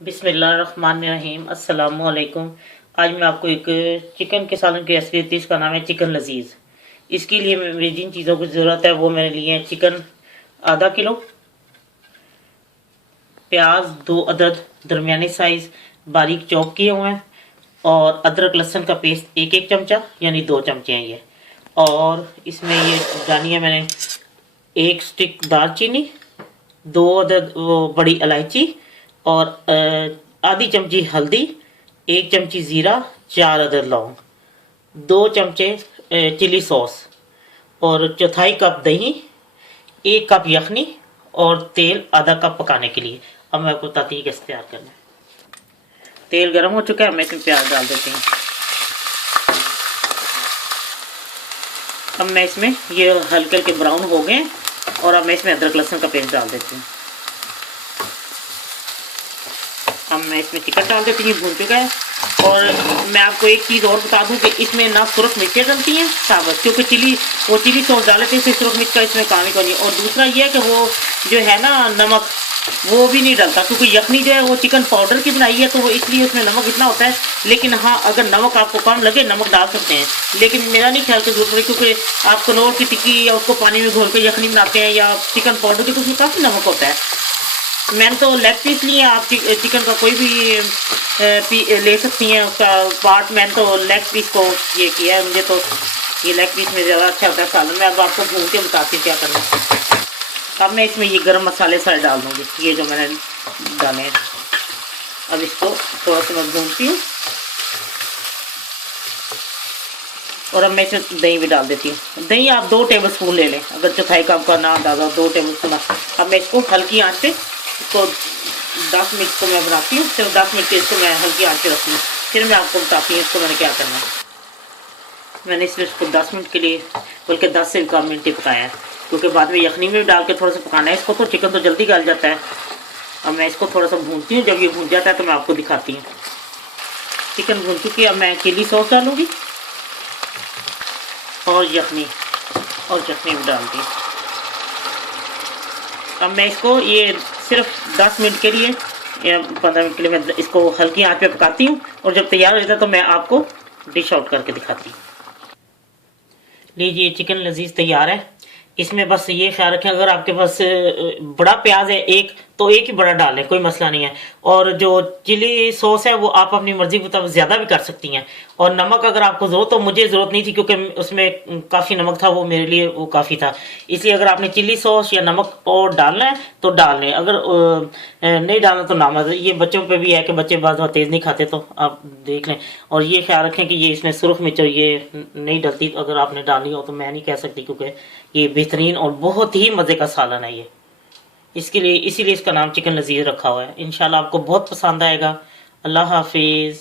बिस्मिल्लाहिर्रहमानिर्रहीम। अस्सलामुअलैकुम। आज मैं आपको एक चिकन के सालन की रेसिपी देती हूँ। इसका नाम है चिकन लजीज। इसके लिए मुझे जिन चीज़ों की ज़रूरत है वो मैंने लिए हैं। चिकन आधा किलो, प्याज 2 अदद दरमियाने साइज़ बारीक चॉप किए हुए हैं, और अदरक लहसुन का पेस्ट एक एक चमचा यानी 2 चमचे हैं ये। और इसमें ये डाली है मैंने 1 स्टिक दालचीनी, 2 अदद वो बड़ी इलायची, और आधी चमची हल्दी, 1 चमची ज़ीरा, 4 अदद लौंग, 2 चमचे चिली सॉस, और चौथाई कप दही, 1 कप यखनी, और तेल आधा कप पकाने के लिए। अब मैं आपको बताती हूँ कैसे तैयार करना है। तेल गर्म हो चुका है, मैं इसमें प्याज डाल देती हूँ। अब मैं इसमें ये हल्के हल्के ब्राउन हो गए, और अब मैं इसमें अदरक लहसुन का पेस्ट डाल देती हूँ। अब मैं इसमें चिकन डाल देती हूँ, भून चुका है। और मैं आपको एक चीज़ और बता दूं कि इसमें ना सुरख मिर्चें डलती हैं साबुत, क्योंकि चिली सॉस डाले थे, इससे सुरख मिर्च का इसमें काम ही कोई नहीं। और दूसरा ये है कि वो जो है ना नमक, वो भी नहीं डलता, क्योंकि यखनी जो है वो चिकन पाउडर की बनाई है, तो वो इसलिए उसमें नमक इतना होता है। लेकिन हाँ, अगर नमक आपको कम लगे नमक डाल सकते हैं, लेकिन मेरा नहीं ख्याल की जरूरत पड़े, क्योंकि आप कनौर की टिक्की या उसको पानी में घोल के यखनी बनाते हैं या चिकन पाउडर की, तो उसमें काफ़ी नमक होता है। मैंने तो लेग पीस लिए, आप चिकन का कोई भी ले सकती हैं उसका पार्ट। मैंने तो लेग पीस को ये किया है, मुझे तो ये लेग पीस में ज़्यादा अच्छा होता है सालन में। अब आपको भून के बताती हूँ क्या करना है। अब मैं इसमें ये गरम मसाले सारे डाल दूँगी, ये जो मैंने डाले हैं। अब इसको थोड़ा सा मैं भूनती हूँ, और अब मैं इसमें दही भी डाल देती हूँ। दही आप 2 टेबल स्पून ले लें, अगर चौथाई कप का ना डाला 2 टेबल स्पून। अब मैं इसको हल्की आंच पे इसको 10 मिनट को मैं बनाती हूँ, सिर्फ 10 मिनट के इसको मैं हल्की आंच पे रखती हूँ। फिर मैं आपको बताती हूँ इसको मैंने क्या करना है। मैंने इसको 10 मिनट के लिए, बल्कि 10 से कम मिनट ही पकाया है, क्योंकि बाद में यखनी में भी डाल के थोड़ा सा पकाना है इसको, तो चिकन तो जल्दी गल जाता है। अब मैं इसको थोड़ा सा भूनती हूँ, जब ये भून जाता है तो मैं आपको दिखाती हूँ। चिकन भून चुकी है, अब मैं चिली सॉस डालूँगी और यखनी भी डाल दी। अब मैं इसको ये सिर्फ 10 मिनट के लिए या 15 मिनट के लिए मैं इसको हल्की आंच पे पकाती हूँ, और जब तैयार हो जाता है तो मैं आपको डिश आउट करके दिखाती हूँ। लीजिए, चिकन लजीज तैयार है। इसमें बस ये ख्याल रखें, अगर आपके पास बड़ा प्याज है एक, तो एक ही बड़ा डालें, कोई मसला नहीं है। और जो चिली सॉस है वो आप अपनी मर्जी के मुताबिक ज़्यादा भी कर सकती हैं। और नमक अगर आपको ज़रूरत, तो मुझे ज़रूरत नहीं थी, क्योंकि उसमें काफ़ी नमक था, वो मेरे लिए वो काफ़ी था। इसलिए अगर आपने चिली सॉस या नमक और डालना है तो डाल लें, अगर नहीं डालना तो ना मत। ये बच्चों पे भी है कि बच्चे बाज़ तेज़ नहीं खाते, तो आप देख लें। और ये ख्याल रखें कि ये इसमें सुरख मिर्च ये नहीं डलती, अगर आपने डालनी हो तो मैं नहीं कह सकती, क्योंकि ये बेहतरीन और बहुत ही मज़े का सालन है ये। इसीलिए इसका नाम चिकन लजीज रखा हुआ है। इंशाल्लाह आपको बहुत पसंद आएगा। अल्लाह हाफिज़।